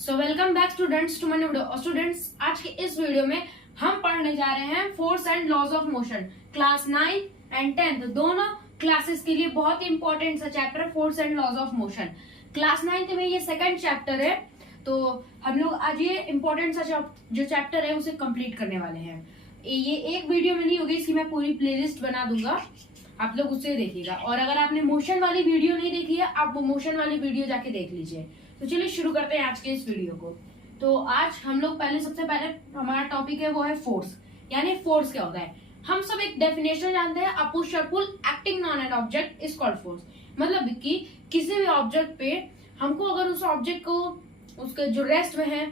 So welcome back students to my video. और students, आज के इस वीडियो में हम पढ़ने जा रहे हैं force and laws of motion. Class 9 and 10 दोनों क्लासेस के लिए बहुत ही इंपॉर्टेंट सा चैप्टर है force and laws of motion. Class 9 में ये सेकंड चैप्टर है, तो हम लोग आज ये इंपॉर्टेंट सा जो चैप्टर है उसे कंप्लीट करने वाले हैं। ये एक वीडियो में नहीं होगी, इसकी मैं पूरी प्लेलिस्ट बना दूंगा, आप लोग उससे देखिएगा। और अगर आपने मोशन वाली वीडियो नहीं देखी है, आप वो मोशन वाली वीडियो जाके देख लीजिए। तो चलिए शुरू करते हैं आज के इस वीडियो को। तो आज हम लोग सबसे पहले हमारा टॉपिक है वो है फोर्स। यानी फोर्स क्या होता है। हम सब एक डेफिनेशन जानते हैं, a push or pull acting on an object is called force. मतलब कि किसी भी ऑब्जेक्ट पे हमको अगर उस ऑब्जेक्ट को उसके जो रेस्ट में है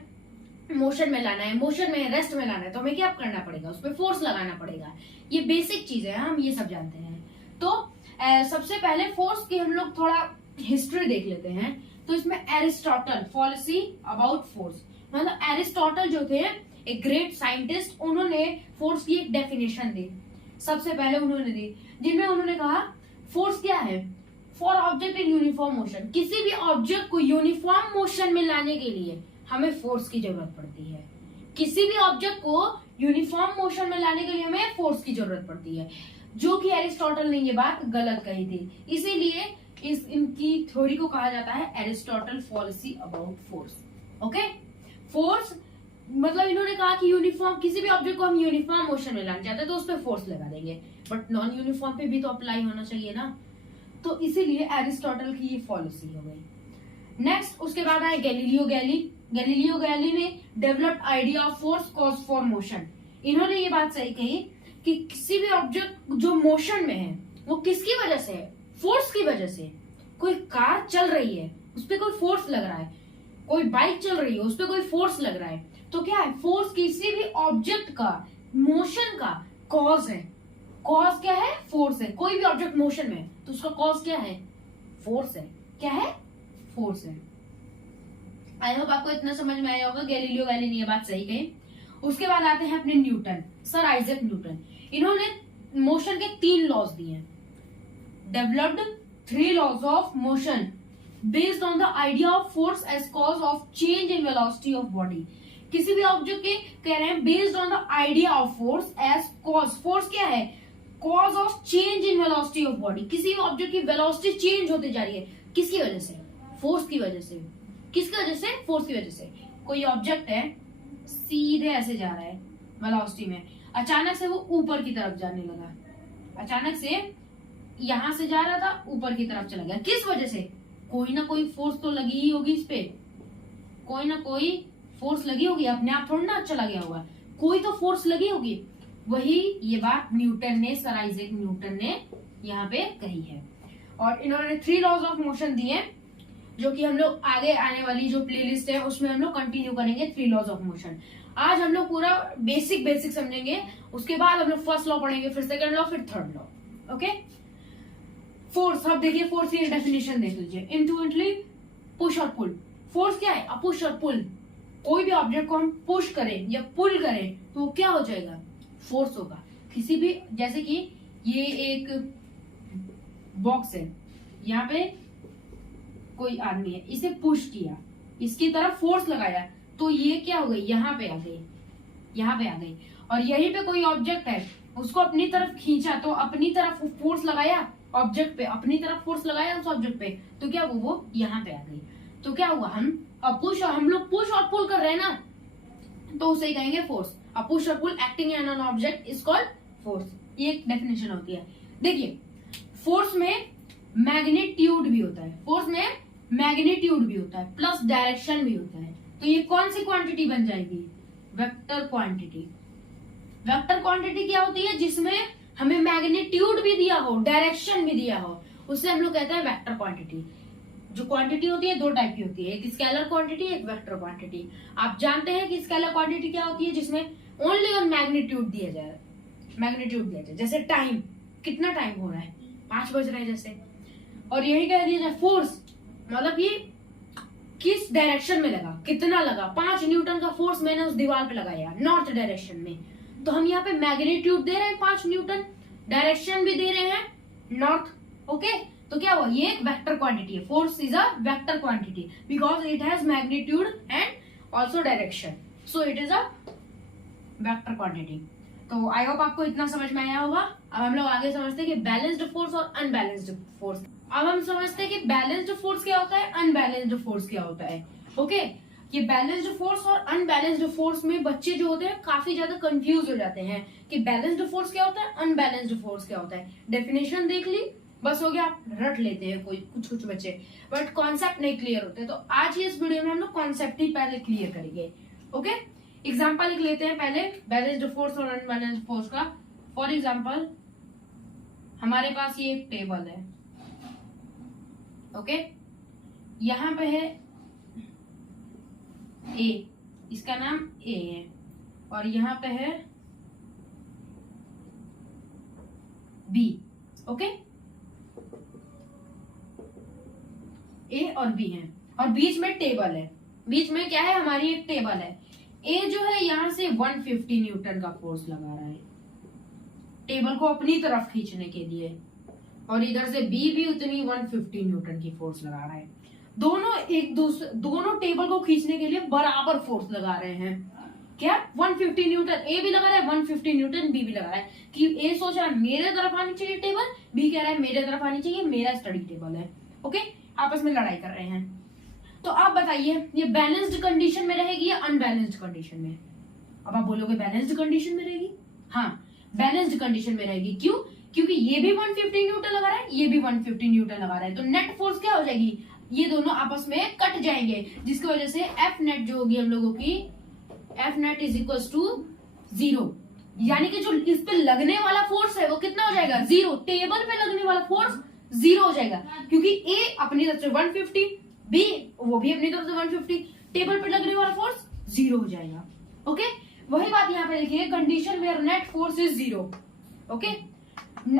मोशन में लाना है, मोशन में है रेस्ट में लाना है, तो हमें क्या करना पड़ेगा, उस पर फोर्स लगाना पड़ेगा। ये बेसिक चीज है, हम ये सब जानते हैं। तो सबसे पहले फोर्स की हम लोग थोड़ा हिस्ट्री देख लेते हैं। तो इसमें एरिस्टोटल पॉलिसी अबाउट फोर्स, मतलब एरिस्टोटल जो थे एक ग्रेट साइंटिस्ट, उन्होंने फोर्स की एक डेफिनेशन दी। सबसे पहले उन्होंने दी, जिनमें उन्होंने कहा फोर्स क्या है, for object in uniform motion. किसी भी ऑब्जेक्ट को यूनिफॉर्म मोशन में लाने के लिए हमें फोर्स की जरूरत पड़ती है। किसी भी ऑब्जेक्ट को यूनिफॉर्म मोशन में लाने के लिए हमें फोर्स की जरूरत पड़ती है, जो कि एरिस्टोटल ने ये बात गलत कही थी। इसीलिए इनकी थ्योरी को कहा जाता है Aristotle policy about force. Okay, force मतलब इन्होंने कहा कि यूनिफॉर्म किसी भी ऑब्जेक्ट को हम यूनिफॉर्म मोशन में लाना चाहते हैं तो उस पर फोर्स लगा देंगे, बट नॉन यूनिफॉर्म पे भी तो अप्लाई होना चाहिए ना। तो इसीलिए एरिस्टोटल की ये पॉलिसी हो गई। नेक्स्ट उसके बाद आए गैलीलियो गैली ने developed idea of force cause for motion. इन्होंने ये बात सही कही कि किसी भी ऑब्जेक्ट जो मोशन में है वो किसकी वजह से है, फोर्स की वजह से। कोई कार चल रही है उस पर कोई फोर्स लग रहा है, कोई बाइक चल रही है उस पर कोई फोर्स लग रहा है, तो क्या है, फोर्स किसी भी ऑब्जेक्ट का मोशन का कॉज है। कॉज क्या है, फोर्स है। कोई भी ऑब्जेक्ट मोशन में तो उसका कॉज क्या है, फोर्स है। क्या है, फोर्स है। आई होप आपको इतना समझ में आया होगा। गैलीलियो गैली ने ये बात सही कही। उसके बाद आते हैं अपने न्यूटन, सर आइजैक न्यूटन। इन्होंने मोशन के 3 लॉज दिए हैं। Developed 3 laws of motion based on the idea of force as cause of change in velocity of body. किसी भी ऑब्जेक्ट के कह रहे हैं based on the idea of force as cause. Force क्या है, cause of change in velocity of body. किसी भी ऑब्जेक्ट की वेलोसिटी चेंज होती जा रही है, किसकी वजह से, फोर्स की वजह से। किसकी वजह से, फोर्स की वजह से। कोई ऑब्जेक्ट है सीधे ऐसे जा रहा है वेलोसिटी में, अचानक से वो ऊपर की तरफ जाने लगा, अचानक से यहां से जा रहा था ऊपर की तरफ चला गया। किस वजह से, कोई ना कोई फोर्स तो लगी ही होगी इस पे, कोई ना कोई फोर्स लगी होगी, अपने आप थोड़ा ना चला गया होगा, कोई तो फोर्स लगी होगी। वही ये बात न्यूटन ने, सर आइजैक न्यूटन ने यहाँ पे कही है। और इन्होंने 3 लॉज ऑफ मोशन दिए, जो कि हम लोग आगे आने वाली जो प्लेलिस्ट है उसमें हम लोग कंटिन्यू करेंगे 3 लॉज ऑफ मोशन। आज हम लोग पूरा बेसिक समझेंगे, उसके बाद हम लोग फर्स्ट लॉ पढ़ेंगे, फिर सेकंड लॉ, फिर थर्ड लॉ। Okay, force. अब देखिए फोर्स की डेफिनेशन देख लीजिए। Intuitively push or pull. Force क्या है, अ पुश और पुल। कोई भी ऑब्जेक्ट को हम पुश करें या पुल करें तो क्या हो जाएगा, फोर्स होगा। किसी भी, जैसे कि ये एक बॉक्स है, यहाँ पे कोई आदमी है, इसे पुश किया, इसकी तरफ फोर्स लगाया, तो ये क्या हो गई, यहाँ पे आ गई, यहाँ पे आ गई। और यहीं पे कोई ऑब्जेक्ट है, उसको अपनी तरफ खींचा, तो अपनी तरफ फोर्स लगाया ऑब्जेक्ट पे, अपनी तरफ फोर्स लगाया उस ऑब्जेक्ट पे, तो क्या वो यहाँ पे आ गई। तो क्या हुआ, हम लोग पुश और पुल कर रहे हैं ना, तो उसे कहेंगे force. A push or pull acting on an object is called force. ये एक डेफिनेशन होती है। देखिए फोर्स में मैग्नीट्यूड भी होता है, फोर्स में मैग्नीट्यूड भी होता है, प्लस डायरेक्शन भी होता है। तो ये कौन सी क्वांटिटी बन जाएगी, वेक्टर क्वांटिटी। वेक्टर क्वांटिटी क्या होती है, जिसमें हमें मैग्नीट्यूड भी दिया हो, डायरेक्शन भी दिया हो, उससे हम लोग कहते हैं वेक्टर क्वांटिटी। जो क्वांटिटी होती है 2 टाइप की होती है, एक स्केलर क्वांटिटी, एक वेक्टर क्वांटिटी। आप जानते हैं कि स्केलर क्वांटिटी क्या होती है, जिसमें ओनली ऑन मैग्नीट्यूड दिया जाए, मैग्नीट्यूड दिया जाए। जैसे टाइम, कितना टाइम हो रहा है, 5 बज रहे हैं जैसे। और यही कह दिया जाए फोर्स, मतलब ये किस डायरेक्शन में लगा, कितना लगा। 5 न्यूटन का फोर्स मैंने उस दीवार पे लगाया नॉर्थ डायरेक्शन में, तो हम यहाँ पे मैग्नीट्यूड दे रहे हैं 5 न्यूटन, डायरेक्शन भी दे रहे हैं नॉर्थ। ओके, तो क्या हुआ, ये एक वेक्टर क्वांटिटी है। Force is a vector quantity because it has magnitude and also direction, so it is a vector quantity. तो आई होप आपको इतना समझ में आया होगा। अब हम लोग आगे समझते हैं कि बैलेंस्ड फोर्स और अनबैलेंस्ड फोर्स। अब हम समझते हैं कि बैलेंस्ड फोर्स क्या होता है, अनबैलेंस्ड फोर्स क्या होता है। ओके, ये बैलेंस्ड फोर्स और अनबैलेंस्ड फोर्स में बच्चे जो होते हैं काफी ज्यादा कंफ्यूज हो जाते हैं कि बैलेंस्ड फोर्स क्या होता है, अनबैलेंस्ड फोर्स क्या होता है। डेफिनेशन देख ली, बस हो गया, आप रट लेते हैं कोई कुछ बच्चे, बट कॉन्सेप्ट नहीं क्लियर होते। तो आज ही इस वीडियो में हम लोग कॉन्सेप्ट ही पहले क्लियर करेंगे। ओके, एग्जाम्पल लिख लेते हैं पहले बैलेंस्ड फोर्स और अनबैलेंस्ड फोर्स का। फॉर एग्जाम्पल, हमारे पास ये एक टेबल है। ओके, यहाँ पे है ए, इसका नाम ए है, और यहाँ पे है बी। ओके, ए और बी है, और बीच में टेबल है। बीच में क्या है, हमारी एक टेबल है। ए जो है यहाँ से 150 न्यूटन का फोर्स लगा रहा है टेबल को अपनी तरफ खींचने के लिए, और इधर से बी भी उतनी 150 न्यूटन की फोर्स लगा रहा है। दोनों टेबल को खींचने के लिए बराबर फोर्स लगा रहे हैं। क्या 150 न्यूटन ए भी लगा रहा है, 150 न्यूटन बी भी लगा रहा है। कि ए सोच रहा है मेरे तरफ आनी चाहिए टेबल, बी कह रहा है मेरे तरफ आनी चाहिए, मेरा स्टडी टेबल है। ओके, आपस में लड़ाई कर रहे हैं। तो आप बताइए ये बैलेंस्ड कंडीशन में रहेगी या अनबैलेंस्ड कंडीशन में। अब आप बोलोगे बैलेंस्ड कंडीशन में रहेगी। हाँ, बैलेंस्ड कंडीशन में रहेगी। क्यों? क्योंकि ये भी 150 न्यूटन लगा रहा है, ये भी 150 न्यूटन लगा रहा है। तो नेट फोर्स क्या हो जाएगी, ये दोनों आपस में कट जाएंगे, जिसकी वजह से एफ नेट जो होगी हम लोगों की, F net is equal to 0। यानी कि जो इस पे लगने वाला फोर्स है वो कितना हो जाएगा, 0। टेबल पे लगने वाला फोर्स 0 हो जाएगा, क्योंकि ए अपनी तरफ से 150, बी वो भी अपनी तरफ से 150, टेबल पे लगने वाला फोर्स 0 हो जाएगा। ओके, वही बात यहाँ पे लिखिए, condition where net force is 0। Okay,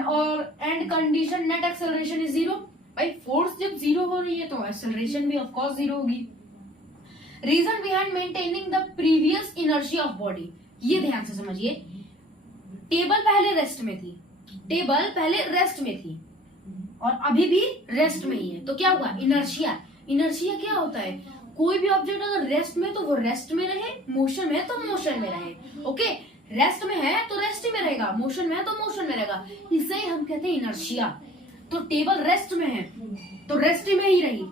और and condition net acceleration is 0। भाई फोर्स जब 0 हो रही है तो एक्सेलरेशन भी ऑफ कोर्स 0 होगी। Reason behind maintaining the previous inertia of body, ये ध्यान से समझिए। टेबल पहले रेस्ट में थी, टेबल पहले रेस्ट में थी और अभी भी रेस्ट में ही है, तो क्या हुआ, इनर्शिया। इनर्शिया क्या होता है, कोई भी ऑब्जेक्ट अगर रेस्ट में तो वो रेस्ट में रहे, मोशन में है तो मोशन में रहे। ओके, रेस्ट में है तो रेस्ट में रहेगा, मोशन में है तो मोशन में रहेगा, इसे ही हम कहते हैं इनर्शिया। तो टेबल रेस्ट में है तो रेस्ट में ही रही,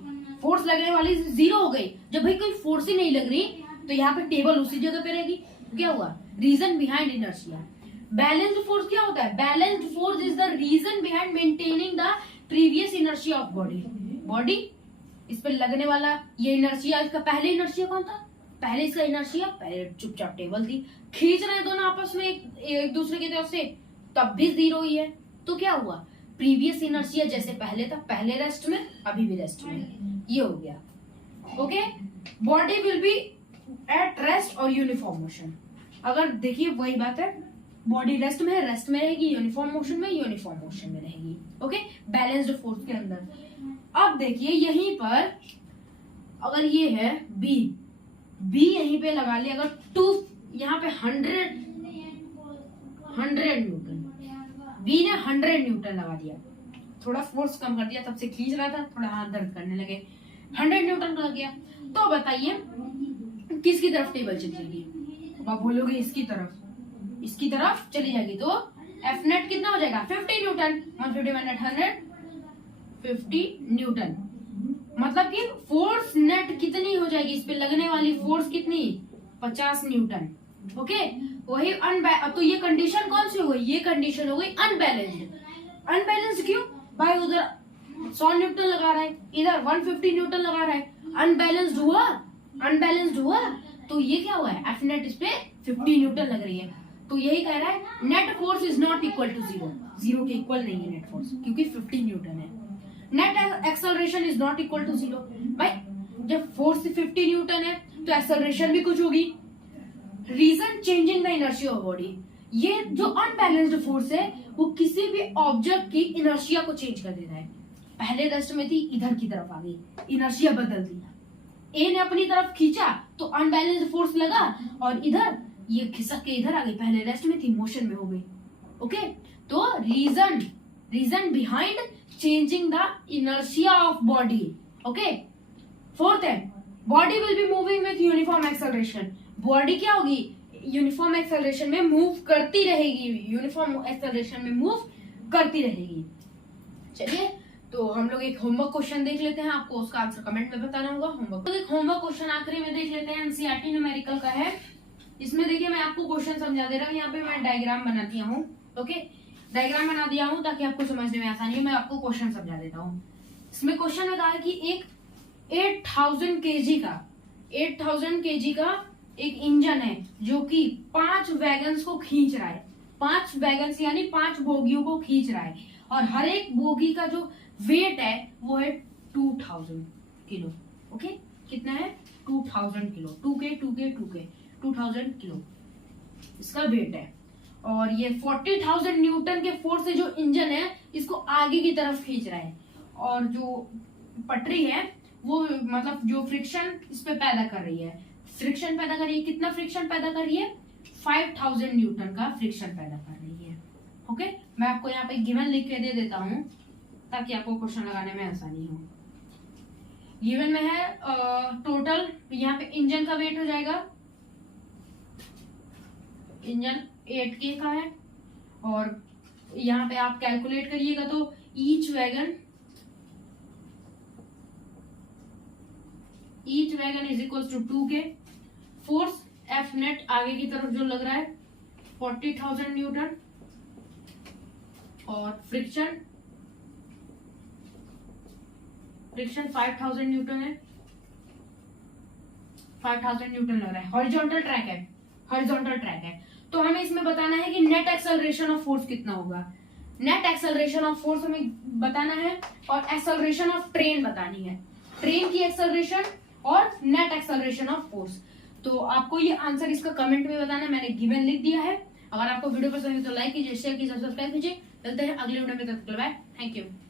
फोर्स लगने वाली 0 हो गई। जब भाई कोई फोर्स ही नहीं लग रही तो यहाँ पे टेबल उसी जगह पे रहेगी। क्या हुआ, reason behind inertia. Balanced force क्या होता है, balanced force is the reason behind maintaining the previous inertia of body. Body इस पर लगने वाला ये इनर्शिया, इसका पहले इनर्शिया कौन था, पहले इसका इनर्शिया, पहले चुपचाप टेबल थी, खींच रहे दोनों आपस में एक दूसरे की तरफ से, तब भी 0 ही है। तो क्या हुआ, प्रीवियस इनर्शिया जैसे पहले था, पहले रेस्ट में अभी भी रेस्ट में, ये हो गया। Okay, body will B at rest और यूनिफॉर्म मोशन। अगर देखिए वही बात है, बॉडी रेस्ट में है, रेस्ट में रहेगी, यूनिफॉर्म मोशन में, यूनिफॉर्म मोशन में रहेगी। ओके, बैलेंस्ड फोर्स के अंदर। अब देखिए यहीं पर अगर ये है बी, बी यहीं पे लगा लिया, अगर 2 यहाँ पे 100 न्यूटन, बी ने 100 न्यूटन लगा दिया, थोड़ा फोर्स कम कर दिया, तब से खींच रहा था, थोड़ा हाथ दर्द करने लगे, 100 न्यूटन लग गया। तो बताइए किसकी तरफ टेबल चली जाएगी, आप बोलोगे इसकी तरफ चली जाएगी। तो एफ नेट कितना हो जाएगा, 50 न्यूटन, 150 नेट 150 न्यूटन। मतलब कि फोर्स नेट कितनी हो जाएगी, इस पे लगने वाली फोर्स कितनी, 50 न्यूटन। ओके, वही तो ये कंडीशन कौन सी हो गई, ये कंडीशन हो गई अनबैलेंस्ड। अनबैलेंस्ड क्यों, भाई उधर 100 न्यूटन लगा रहा है, इधर 150 न्यूटन लगा रहा है, अनबैलेंस्ड हुआ। तो ये क्या हुआ है, एफ नेट इस पे 50 न्यूटन लग रही है। तो यही कह रहा है net force is not equal to 0, 0 के इक्वल नहीं है नेट फोर्स, क्योंकि 50 न्यूटन है। Net acceleration is not equal to 0। भाई जब फोर्स 50 न्यूटन है तो एक्सेलरेशन भी कुछ होगी। Reason changing the inertia of body, ये जो अनबैलेंस्ड फोर्स है वो किसी भी ऑब्जेक्ट की इनर्शिया को चेंज कर देता है। पहले रेस्ट में थी, इधर की तरफ आ गई, इनर्शिया बदल दिया। ए ने अपनी तरफ खींचा तो अनबैलेंस्ड फोर्स लगा, और इधर ये खिसक के इधर आ गई, पहले रेस्ट में थी, मोशन में हो गई। ओके, तो reason behind changing the inertia of body. Okay, fourth है body will be moving with uniform acceleration. Acceleration, body क्या होगी, यूनिफॉर्म एक्सेलरेशन में मूव करती रहेगी, यूनिफॉर्म एक्सेलरेशन में मूव करती रहेगी। चलिए, तो हम लोग एक होमवर्क क्वेश्चन देख लेते हैं, आपको उसका आंसर कमेंट में बताना होगा। होमवर्क तो एक होमवर्क क्वेश्चन आखिरी में देख लेते हैं, एनसीईआरटी न्यूमेरिकल का है। इसमें देखिए मैं आपको क्वेश्चन समझा दे रहा हूँ, यहाँ पे मैं डायग्राम बना दिया हूँ। ओके, डायग्राम बना दिया हूँ ताकि आपको समझने में आसानी हो। मैं आपको क्वेश्चन समझा देता हूँ। इसमें क्वेश्चन में कहा है कि एक 8000 केजी का एक इंजन है जो कि 5 वैगन्स को खींच रहा है। 5 वैगन्स यानी 5 बोगियों को खींच रहा है, और हर एक बोगी का जो वेट है वो है 2000 किलो। ओके, कितना है, 2000 किलो, 2000 किलो इसका वेट है। और ये 40,000 न्यूटन के फोर्स से जो इंजन है इसको आगे की तरफ खींच रहा है, और जो पटरी है वो मतलब जो फ्रिक्शन इस पे पैदा कर रही है, फ्रिक्शन पैदा कर रही है। कितना फ्रिक्शन पैदा कर रही है, 5000 न्यूटन का फ्रिक्शन पैदा कर रही है। ओके, मैं आपको यहाँ पे गिवन लिख के दे देता हूँ ताकि आपको क्वेश्चन लगाने में आसानी हो। गिवन में है टोटल, यहाँ पे इंजन का वेट हो जाएगा, इंजन 8K का है, और यहाँ पे आप कैलकुलेट करिएगा तो each wagon is equal to 2K। Force F net आगे की तरफ जो लग रहा है 40,000 न्यूटन, और फ्रिक्शन 5000 न्यूटन है, 5000 न्यूटन लग रहा है। हॉरिजॉन्टल ट्रैक है, तो हमें इसमें बताना है कि नेट एक्सेलरेशन ऑफ फोर्स कितना होगा। नेट एक्सेलरेशन ऑफ फोर्स हमें बताना है, और एक्सेलरेशन ऑफ ट्रेन बतानी है, ट्रेन की एक्सेलरेशन और नेट एक्सेलरेशन ऑफ फोर्स। तो आपको ये आंसर इसका कमेंट में बताना है, मैंने गिवन लिख दिया है। अगर आपको वीडियो पसंद है तो लाइक कीजिए, शेयर कीजिए, सब्सक्राइब कीजिए। चलते हैं अगले वीडियो में, तब तक के लिए बाय, थैंक यू।